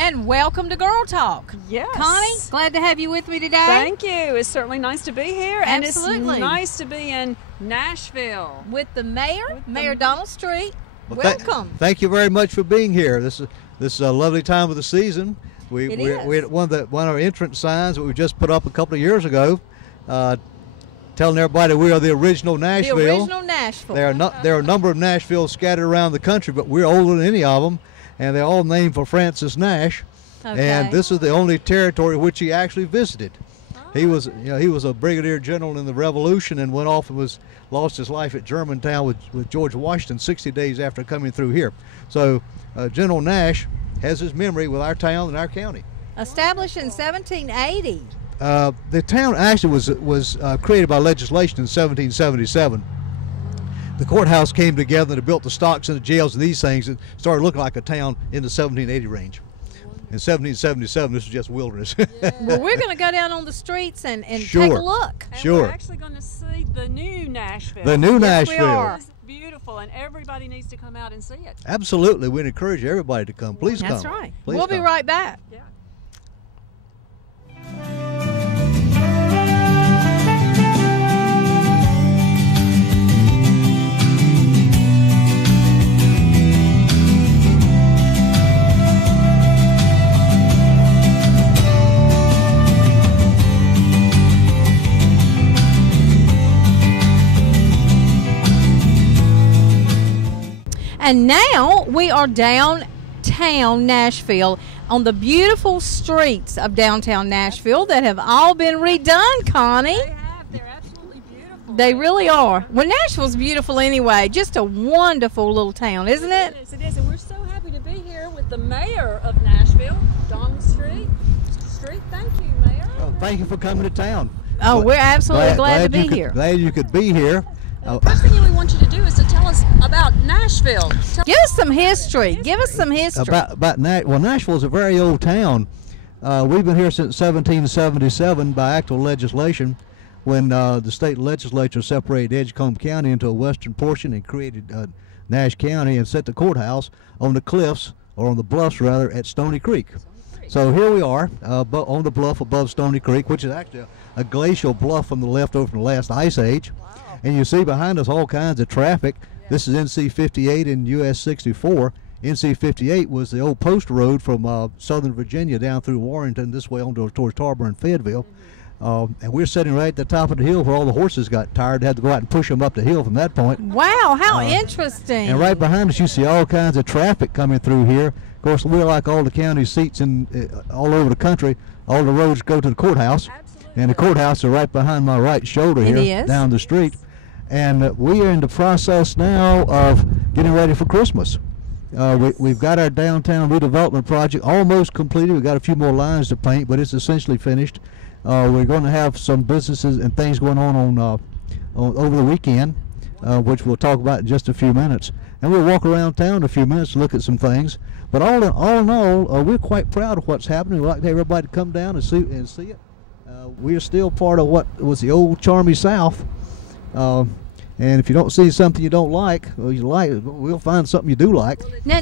And welcome to Girl Talk. Yes. Connie, glad to have you with me today. Thank you. It's certainly nice to be here. Absolutely. And it's nice to be in Nashville. With the mayor, Mayor Donald Street. Well, Welcome. Thank you very much for being here. This is a lovely time of the season. We had one of our entrance signs that we just put up a couple of years ago, telling everybody we are the original Nashville. The original Nashville. There are a number of Nashvilles scattered around the country, but we're older than any of them, and they're all named for Francis Nash. Okay. And this is the only territory which he actually visited. He was a brigadier general in the Revolution and went off and lost his life at Germantown with George Washington 60 days after coming through here. So General Nash has his memory with our town and our county. Established in 1780. The town actually was created by legislation in 1777. The courthouse came together and built the stocks and the jails and these things and started looking like a town in the 1780 range. In 1777, this was just wilderness. Yeah. Well, we're going to go down on the streets and Sure. take a look. And Sure. we're actually going to see the new Nashville. The new Yes, Nashville. we are. It's beautiful, and everybody needs to come out and see it. Absolutely. We'd encourage everybody to come. Please come. That's right. Please We'll be come. right back. Yeah. And now we are downtown Nashville on the beautiful streets of downtown Nashville that have all been redone, Connie. They have. They're absolutely beautiful. They really are. Well, Nashville's beautiful anyway. Just a wonderful little town, isn't it? It is. And we're so happy to be here with the mayor of Nashville, Donald Street. Thank you, Mayor. Oh, thank you for coming to town. Oh, we're absolutely glad to be you could- here. Glad you could be here. The first thing we want you to do is to tell us about Nashville. Give us some history. Give us some history. Nashville is a very old town. We've been here since 1777 by act of legislation, when the state legislature separated Edgecombe County into a western portion and created Nash County and set the courthouse on the cliffs, or on the bluffs rather, at Stony Creek. So here we are on the bluff above Stony Creek, which is actually a glacial bluff from the left over from the last ice age. And you see behind us all kinds of traffic. This is NC 58 and US 64. NC 58 was the old post road from southern Virginia down through Warrenton this way on towards Tarboro and Fayetteville. And we're sitting right at the top of the hill where all the horses got tired. They had to go out and push them up the hill from that point. Wow, how interesting. And right behind us you see all kinds of traffic coming through here. Of course, we're like all the county seats all over the country. All the roads go to the courthouse. Absolutely. And the courthouse is right behind my right shoulder It here, is. down the street. And we are in the process now of getting ready for Christmas. We've got our downtown redevelopment project almost completed. We've got a few more lines to paint, but it's essentially finished. We're going to have some businesses and things going on over the weekend, which we'll talk about in just a few minutes. And we'll walk around town a few minutes to look at some things. But all in all, we're quite proud of what's happening. We'd like to have everybody to come down and see it. We're still part of what was the old charmy South. And if you don't see something you don't like, or you like, we'll find something you do like. Now,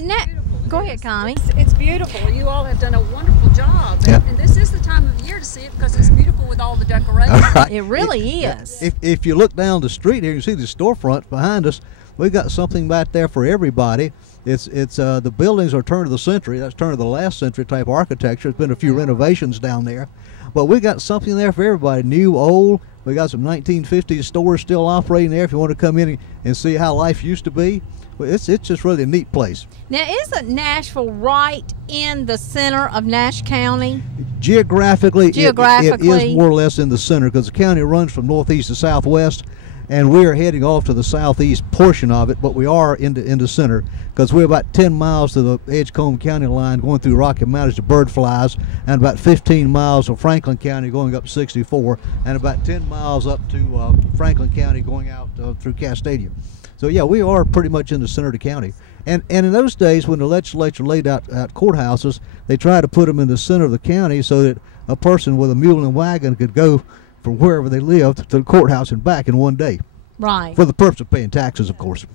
go ahead, Connie. It's beautiful. You all have done a wonderful job. Yeah. And this is the time of year to see it because it's beautiful with all the decorations. It really is. If you look down the street here, you see the storefront behind us. We got something back there for everybody. It's the buildings are turn of the century. That's turn of the last century type architecture. There's been a few renovations down there, but we got something there for everybody, new, old. We got some 1950s stores still operating there if you want to come in and see how life used to be. Well, it's just really a neat place. Now, isn't Nashville right in the center of Nash County? Geographically, it is more or less in the center because the county runs from northeast to southwest, and we're heading off to the southeast portion of it, but we are in the center because we're about 10 miles to the Edgecombe County line going through Rocky Mountains to Bird Flies, and about 15 miles of Franklin County going up 64, and about 10 miles up to Franklin County going out through Castadia. So yeah, we are pretty much in the center of the county. And in those days when the legislature laid out courthouses, they tried to put them in the center of the county so that a person with a mule and wagon could go from wherever they lived to the courthouse and back in one day. Right. For the purpose of paying taxes, of course.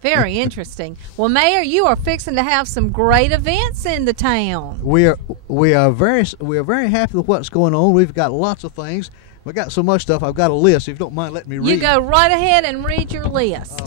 Very interesting. Well, Mayor, you are fixing to have some great events in the town. We are very happy with what's going on. We've got lots of things. We got so much stuff. I've got a list. If you don't mind, let me read. You go right ahead and read your list.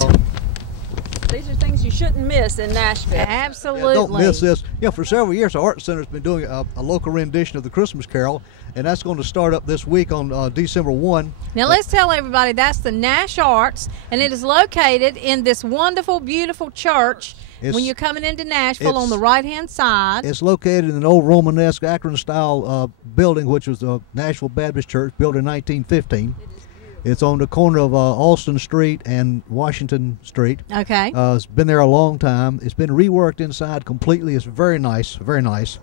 These are things you shouldn't miss in Nashville. Absolutely. Yeah, don't miss this. For several years, the Art Center's been doing a local rendition of the Christmas Carol, and that's going to start up this week on December 1. Now, let's tell everybody that's the Nash Arts, and it is located in this wonderful, beautiful church when you're coming into Nashville on the right-hand side. It's located in an old Romanesque Akron-style building, which was the Nashville Baptist Church, built in 1915. It's on the corner of Alston Street and Washington Street. Okay. It's been there a long time. It's been reworked inside completely. It's very nice, very nice.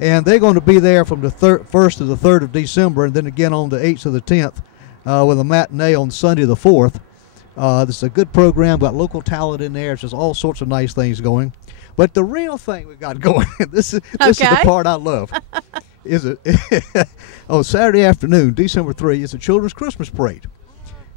And they're going to be there from the 1st to the 3rd of December, and then again on the 8th to the 10th with a matinee on Sunday the 4th. This is a good program. Got local talent in there. It's just all sorts of nice things going. But the real thing we got going, this is the part I love. Is it on Saturday afternoon, December 3, it's a children's Christmas parade,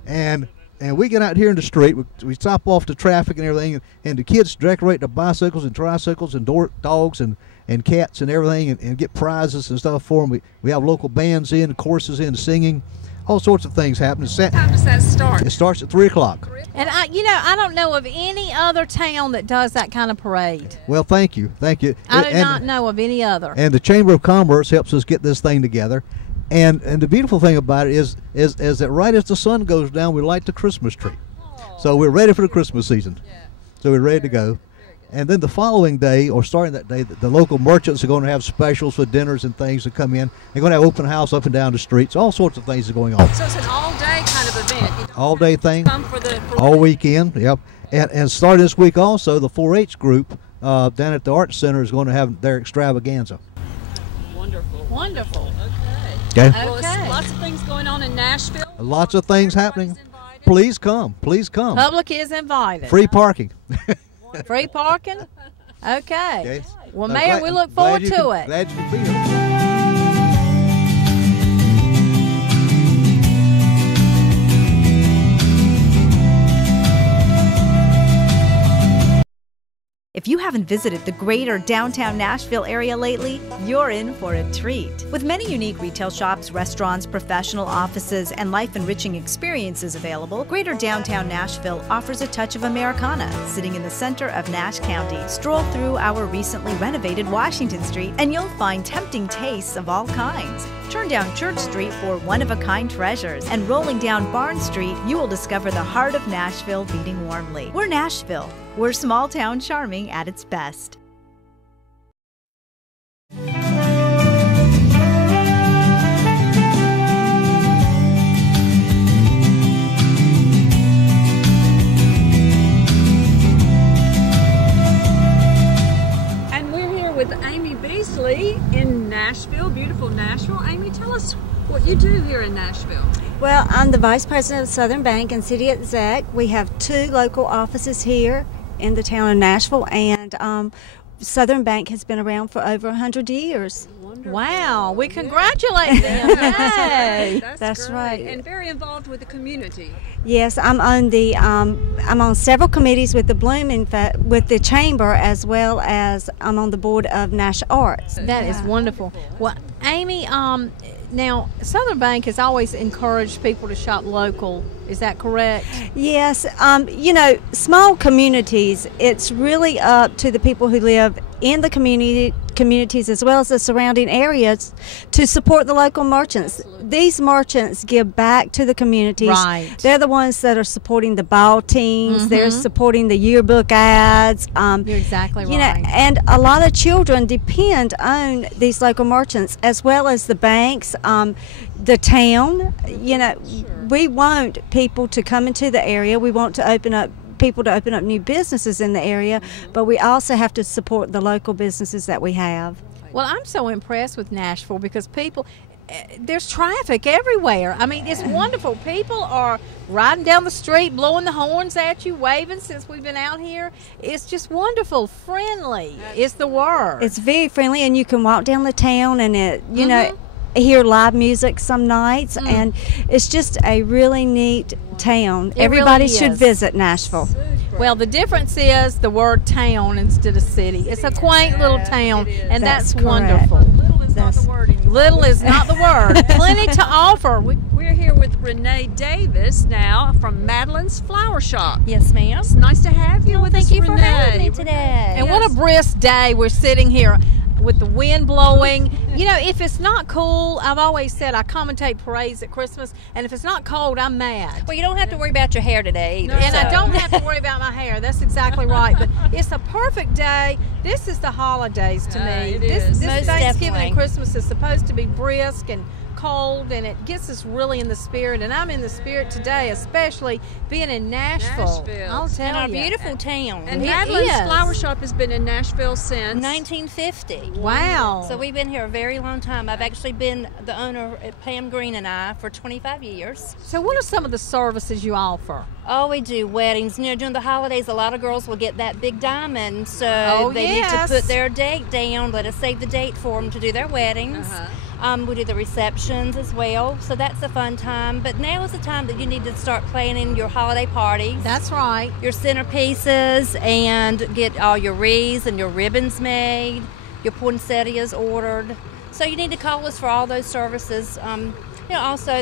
and we get out here in the street. We stop off the traffic and everything, and the kids decorate their bicycles and tricycles and dogs and cats and everything, and get prizes and stuff for them. We have local bands in, choruses in, singing, all sorts of things happening. What time does that start? It starts at 3 o'clock. And I don't know of any other town that does that kind of parade. Well, thank you. I do not know of any other. And the Chamber of Commerce helps us get this thing together. And the beautiful thing about it is that right as the sun goes down, we light the Christmas tree. So we're ready for the Christmas season. So we're ready to go. And then the following day, or starting that day, the local merchants are going to have specials for dinners and things to come in. They're going to have open house up and down the streets. All sorts of things are going on. So it's an all-day kind of event. All-day thing. Come for all weekend, yep. And starting this week also, the 4-H group down at the Art Center is going to have their extravaganza. Wonderful. Wonderful. Okay. Well, it's lots of things going on in Nashville. Lots of things happening. Please come. Please come. Public is invited. Free parking. Free parking? Okay. Well, I'm Mayor, we look forward to it. Glad you can be here. If you haven't visited the greater downtown Nashville area lately, you're in for a treat. With many unique retail shops, restaurants, professional offices, and life-enriching experiences available, greater downtown Nashville offers a touch of Americana. Sitting in the center of Nash County, stroll through our recently renovated Washington Street, and you'll find tempting tastes of all kinds. Turn down Church Street for one-of-a-kind treasures, and rolling down Barn Street, you will discover the heart of Nashville beating warmly. We're Nashville. We're small-town charming at its best. And we're here with Amy Beasley in Nashville, beautiful Nashville. Amy, tell us what you do here in Nashville. Well, I'm the Vice President of Southern Bank and City Exec. We have 2 local offices here in the town of Nashville, and Southern Bank has been around for over 100 years. Wonderful. Wow, we congratulate them. Yay. That's great. right. And very involved with the community. Yes, I'm on several committees with the Bloom, with the Chamber, as well as I'm on the board of Nash Arts. That is wonderful. Well, Amy, now Southern Bank has always encouraged people to shop local. Is that correct? Yes. Small communities, it's really up to the people who live in the communities as well as the surrounding areas to support the local merchants. Absolutely. These merchants give back to the communities. Right. They're the ones that are supporting the ball teams. They're supporting the yearbook ads. You're exactly right. And a lot of children depend on these local merchants as well as the banks, the town. We want people to come into the area. We want to open up new businesses in the area, but we also have to support the local businesses that we have. Well, I'm so impressed with Nashville because there's traffic everywhere. I mean, it's wonderful. People are riding down the street, blowing the horns at you, waving since we've been out here. It's just wonderful. Friendly is the word. It's very friendly, and you can walk down the town and hear live music some nights, and it's just a really neat town. Everybody should visit Nashville. Well, the difference is the word town instead of city. It's a quaint little town, and that's correct. wonderful. Little is not the word anymore. Little is not the word. Plenty to offer. We're here with Renee Davis now from Madeline's Flower Shop. Yes, ma'am. It's nice to have you with us, Thank you Renee. for having me today. And what a brisk day. We're sitting here with the wind blowing. You know, if it's not cool, I've always said I commentate parades at Christmas, and if it's not cold, I'm mad. Well, you don't have to worry about your hair today either. And I so. don't have to worry about my hair. That's exactly right. But it's a perfect day. This is the holidays to me. It This is. Most Thanksgiving definitely. and Christmas is supposed to be brisk and cold, and it gets us really in the spirit. And I'm in the spirit today, especially being in Nashville. I'll tell In our you. beautiful town. And It Madeline's is. Flower Shop has been in Nashville since 1950. Wow. So we've been here a very long time. I've actually been the owner, Pam Green and I, for 25 years. So what are some of the services you offer? Oh, we do weddings. You know, during the holidays, a lot of girls will get that big diamond, so they need yes. to put their date down. Let us save the date for them to do their weddings. We do the receptions as well, so that's a fun time. But now is the time that you need to start planning your holiday parties. That's right. Your centerpieces, and get all your wreaths and your ribbons made, your poinsettias ordered. So you need to call us for all those services. Also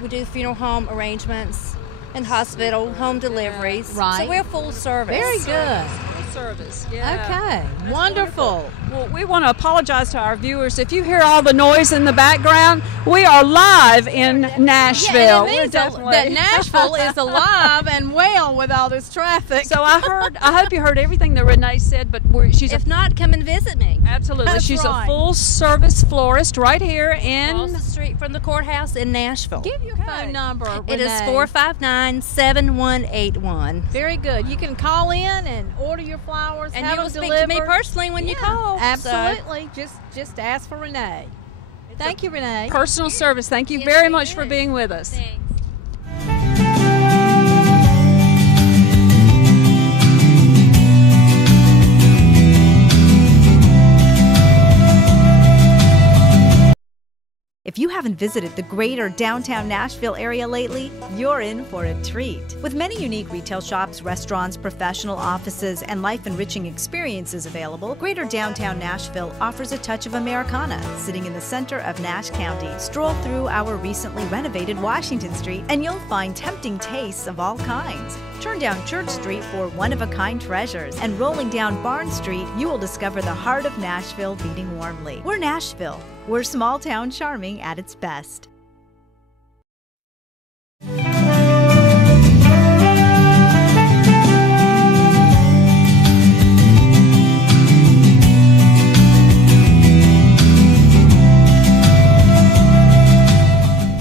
we do funeral home arrangements and hospital home deliveries. Right. So we're full service. Very good. service. Yeah. Okay. That's Wonderful. Well, we want to apologize to our viewers. If you hear all the noise in the background, we are live in Nashville. Yeah, and it We're means definitely- that Nashville is alive and well with all this traffic. So I hope you heard everything that Renee said, but she's If not, come and visit me. absolutely. That's She's right. a full-service florist right here Across in. the street from the courthouse in Nashville. Give your phone number. It is Renee. 459-7181. Very good. You can call in and order your flowers. And have you will them speak to me delivered. personally when you Yeah, call. Absolutely. Just ask for Renee. Thank you, Renee. Personal service. Thank you Yes, very thank much you. for being with us. Thanks. If you haven't visited the greater downtown Nashville area lately, you're in for a treat. With many unique retail shops, restaurants, professional offices, and life-enriching experiences available, greater downtown Nashville offers a touch of Americana, sitting in the center of Nash County. Stroll through our recently renovated Washington Street, and you'll find tempting tastes of all kinds. Turn down Church Street for one-of-a-kind treasures, and rolling down Barn Street, you will discover the heart of Nashville beating warmly. We're Nashville. We're small-town charming at its best.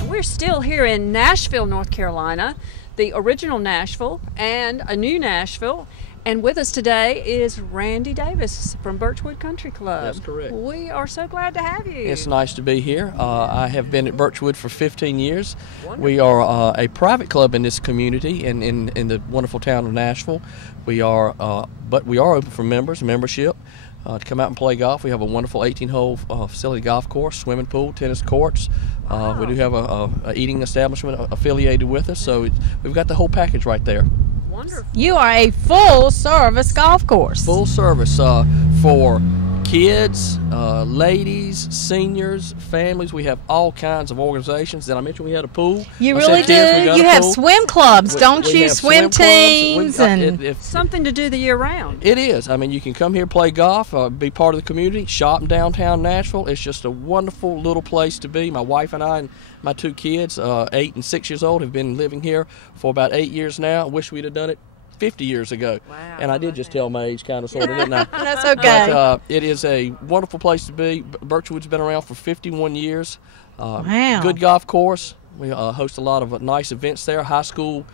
We're still here in Nashville, North Carolina, the original Nashville and a new Nashville. And with us today is Randy Davis from Birchwood Country Club. That's correct. We are so glad to have you. It's nice to be here. I have been at Birchwood for 15 years. We are a private club in this community and in the wonderful town of Nashville. We are, but we are open for membership to come out and play golf. We have a wonderful 18-hole facility golf course, swimming pool, tennis courts. We do have a eating establishment affiliated with us, so we've got the whole package right there. Wonderful. You are a full-service golf course. Full service for kids, ladies, seniors, families. We have all kinds of organizations. Did I mention we had a pool? You I really said kids, we do. got You a have pool. swim clubs, don't We you? have Swim clubs. teams and Something to do the year round. It is. I mean, you can come here, play golf, be part of the community, shop in downtown Nashville. It's just a wonderful little place to be. My wife and I and my two kids, 8 and 6 years old, have been living here for about 8 years now. I wish we'd have done it 50 years ago. Wow, and I did just tell my age, kind of, sort of, didn't I? that's okay. But it is a wonderful place to be. Birchwood's been around for 51 years. Wow. Good golf course. We host a lot of nice events there, high school,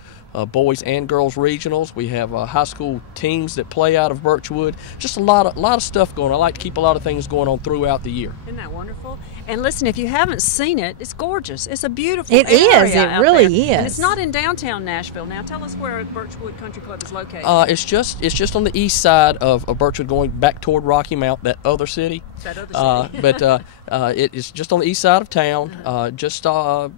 boys and girls regionals. We have high school teams that play out of Birchwood. Just a lot of stuff going on. I like to keep a lot of things going on throughout the year. Isn't that wonderful? And listen, if you haven't seen it, it's gorgeous. It's a beautiful It is. area It out really there. And is. it's not in downtown Nashville. Now tell us where Birchwood Country Club is located. It's just on the east side of Birchwood, going back toward Rocky Mount, that other city. That other city. It is just on the east side of town, just about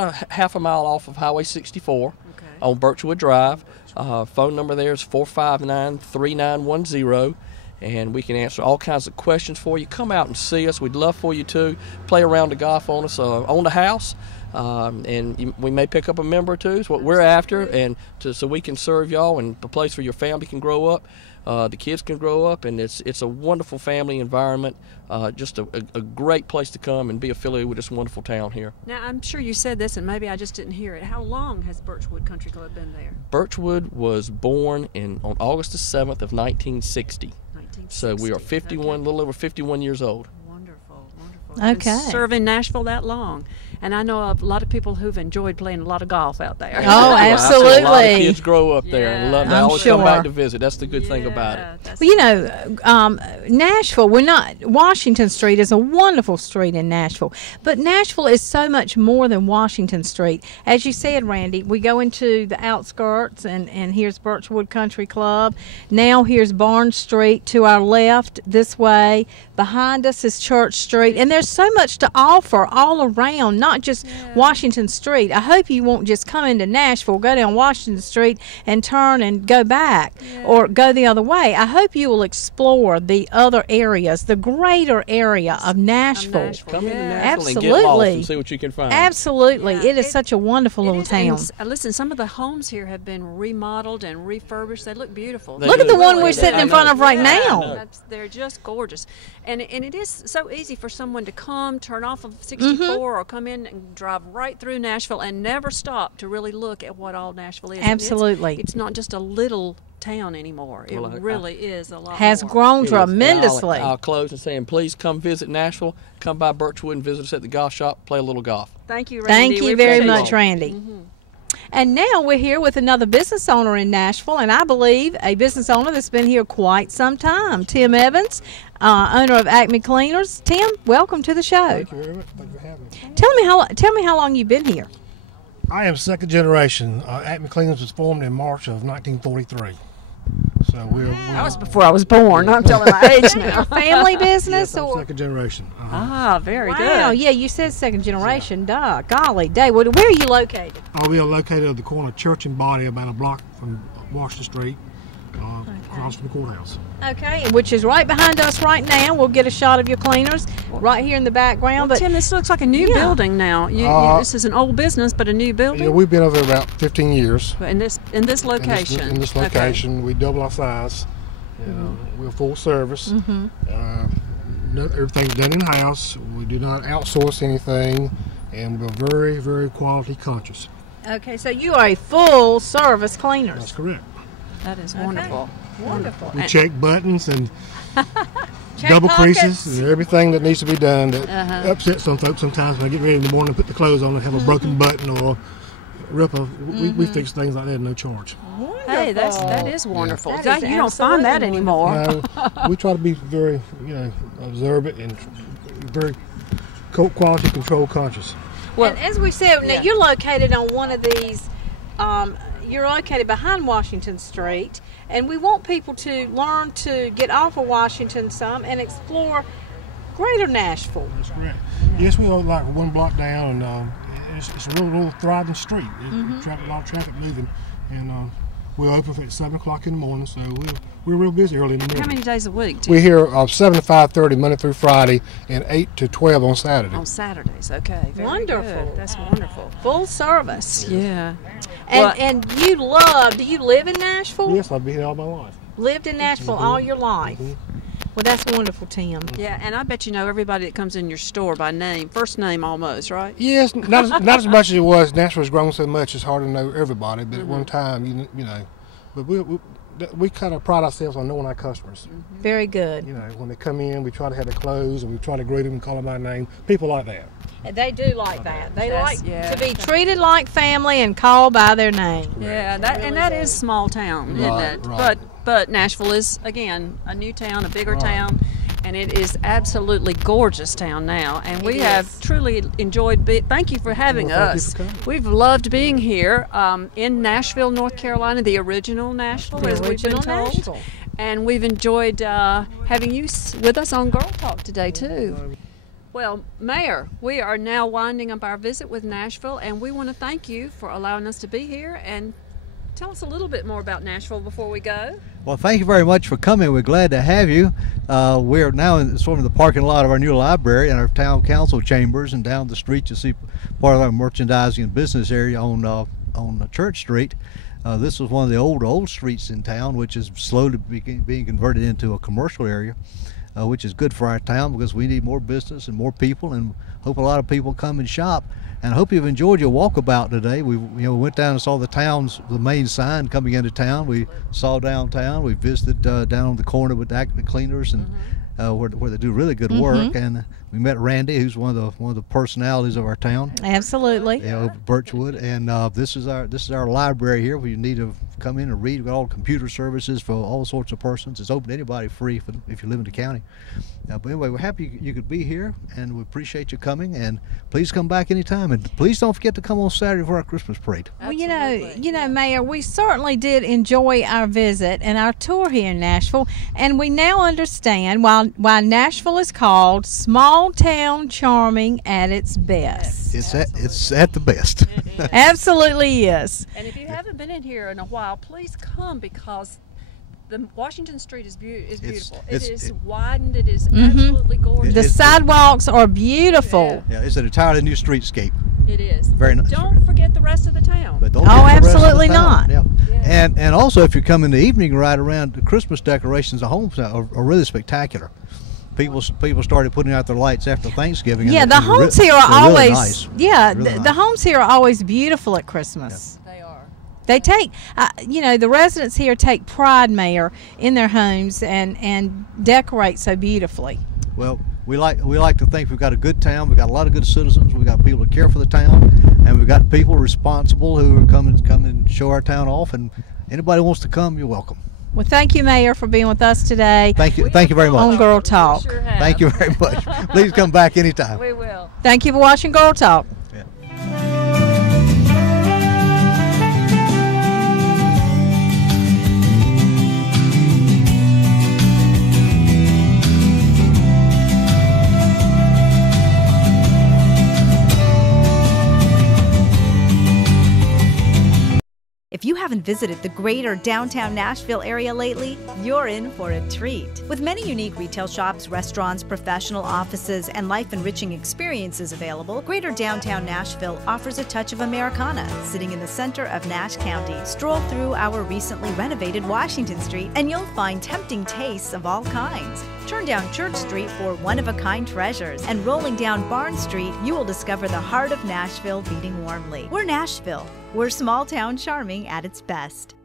a half a mile off of Highway 64 on Birchwood Drive. Phone number there is 459-3910. And we can answer all kinds of questions for you. Come out and see us. We'd love for you to play around the golf on us, on the house. We may pick up a member or two. Is what we're after, and so we can serve y'all, and a place where your family can grow up, the kids can grow up, and it's a wonderful family environment. Just a great place to come and be affiliated with this wonderful town here. Now, I'm sure you said this, and maybe I just didn't hear it. How long has Birchwood Country Club been there? Birchwood was born on August the 7th of 1960. So we are 51, a little over 51 years old. Wonderful. Okay. Been serving Nashville that long. And I know a lot of people who've enjoyed playing a lot of golf out there. Oh, absolutely. A lot of kids grow up there and love. They I'm always sure. come back to visit. That's the good thing about it. Well, Nashville, Washington Street is a wonderful street in Nashville. But Nashville is so much more than Washington Street. As you said, Randy, we go into the outskirts, and here's Birchwood Country Club. Now here's Barnes Street to our left this way. Behind us is Church Street. And there's so much to offer all around, not just Washington Street. I hope you won't just come into Nashville, go down Washington Street, and turn and go back or go the other way. I hope you will explore the other areas, the greater area of Nashville. Come into Nashville Absolutely. and get lost and see what you can find. Absolutely. It is such a wonderful little town. Listen, some of the homes here have been remodeled and refurbished. They look beautiful. Look at the one we're sitting in front of right now. They're just gorgeous. And it is so easy for someone to come, turn off of 64, or come in and drive right through Nashville and never stop to really look at what all Nashville is. Absolutely. It's not just a little town anymore. It really is a lot has more. grown tremendously. I'll close and saying, please come visit Nashville. Come by Birchwood and visit us at the golf shop. Play a little golf. Thank you, Randy. Thank you very much, Randy. And now we're here with another business owner in Nashville, and I believe a business owner that's been here quite some time, Tim Evans, owner of Acme Cleaners. Tim, welcome to the show. Thank you very much. Thank you for having me. Tell me how long you've been here. I am second generation. Acme Cleaners was formed in March of 1943. So that was before I was born. I'm telling my age now. Family business? Yes, I'm second generation. Very good. Wow, yeah, you said second generation. Duh, golly, day. Where are you located? We are located at the corner of Church and Body, about a block from Washington Street, across from the courthouse. Okay, which is right behind us right now. We'll get a shot of your cleaners right here in the background. Well, but Tim, this looks like a new building now. This is an old business, but a new building. Yeah, we've been over there about 15 years. In this location. In this location, we double our size. We're full service. Everything's done in house. We do not outsource anything, and we're very, very quality conscious. Okay, so you are a full service cleaners. That's correct. That is wonderful. Wonderful. We check buttons and Check double pockets. creases and everything that needs to be done that upsets some folks sometimes. When I get ready in the morning and put the clothes on and have a broken button or rip we fix things like that at no charge. Wonderful. Hey, that is wonderful. That is You don't find that absolutely anymore. We try to be very, observant and very quality control conscious. Well, and as we said, now you're located on one of these. You're located behind Washington Street, and we want people to learn to get off of Washington some and explore greater Nashville. That's correct. Yes, we are like one block down, and it's a real thriving street. A lot of traffic moving, and we're open at 7 o'clock in the morning, so we're real busy early in the morning. How many days a week? Tim? We're here 7 to 5:30 Monday through Friday, and 8 to 12 on Saturday. On Saturdays, okay. Very Wonderful. Good. That's wonderful. Full service. Yeah. And you do you live in Nashville? Yes, I've been here all my life. Lived in Nashville all your life. Well, that's wonderful, Tim. Yeah, and I bet you know everybody that comes in your store by name, first name almost, right? Yes, not as much as it was. Nashville's grown so much; it's hard to know everybody. But at one time, you know, but we kind of pride ourselves on knowing our customers. Very good. When they come in, we try to have their clothes and we try to greet them and call them by name. People like that. And they do like that. They like yeah. to be treated like family and called by their name. Yeah, that is small town, isn't it? Right. But Nashville is, again, a new town, a bigger town, and it is absolutely gorgeous town now. And we have truly enjoyed. Thank you for having us. We've loved being here in Nashville, North Carolina, the original Nashville, as we've been told. Nashville. And we've enjoyed having you with us on Girl Talk today too. Well, Mayor, we are now winding up our visit with Nashville, and we want to thank you for allowing us to be here and Tell us a little bit more about Nashville before we go. Well, thank you very much for coming. We're glad to have you. We're now in sort of the parking lot of our new library and our town council chambers, and down the street you see part of our merchandising and business area on Church Street. This was one of the old streets in town, which is slowly being converted into a commercial area, which is good for our town because we need more business and more people, and hope a lot of people come and shop. And I hope you've enjoyed your walkabout today. We went down and saw the main sign coming into town. We saw downtown. We visited down on the corner with the Active Cleaners and where they do really good work. And we met Randy, who's one of the personalities of our town. Absolutely. Birchwood. And this is our library here where you need to come in and read. We've got all computer services for all sorts of persons. It's open to anybody, free if you live in the county. But anyway, we're happy you could be here, and we appreciate you coming. And please come back anytime. And please don't forget to come on Saturday for our Christmas parade. Well, you know, Mayor, we certainly did enjoy our visit and our tour here in Nashville, and we now understand why Nashville is called small town charming at its best. It's at the best. Absolutely is. And if you haven't been in here in a while, please come, because the Washington Street is beautiful. It is widened. It is absolutely gorgeous. The sidewalks are beautiful. Yeah, it's an entirely new streetscape. It is. Very nice. Don't forget the rest of the town. But don't forget the rest of the absolutely town. not. Yeah. And also, if you come in the evening right around the Christmas decorations, the homes are really spectacular. People started putting out their lights after Thanksgiving. Yeah, and the homes here are always nice. the homes here are always beautiful at Christmas. They are. They take, the residents here take pride, Mayor, in their homes and decorate so beautifully. Well, we like to think we've got a good town. We've got a lot of good citizens. We've got people that care for the town, and we've got people responsible who are come and show our town off. And anybody who wants to come, you're welcome. Well, thank you, Mayor, for being with us today. Thank you very much. On Girl Talk. Sure have. Thank you very much. Please come back anytime. We will. Thank you for watching Girl Talk. Yeah. If you haven't visited the greater downtown Nashville area lately, you're in for a treat. With many unique retail shops, restaurants, professional offices, and life-enriching experiences available, greater downtown Nashville offers a touch of Americana, sitting in the center of Nash County. Stroll through our recently renovated Washington Street, and you'll find tempting tastes of all kinds. Turn down Church Street for one-of-a-kind treasures, and rolling down Barn Street, you will discover the heart of Nashville beating warmly. We're Nashville. We're small town charming at its best.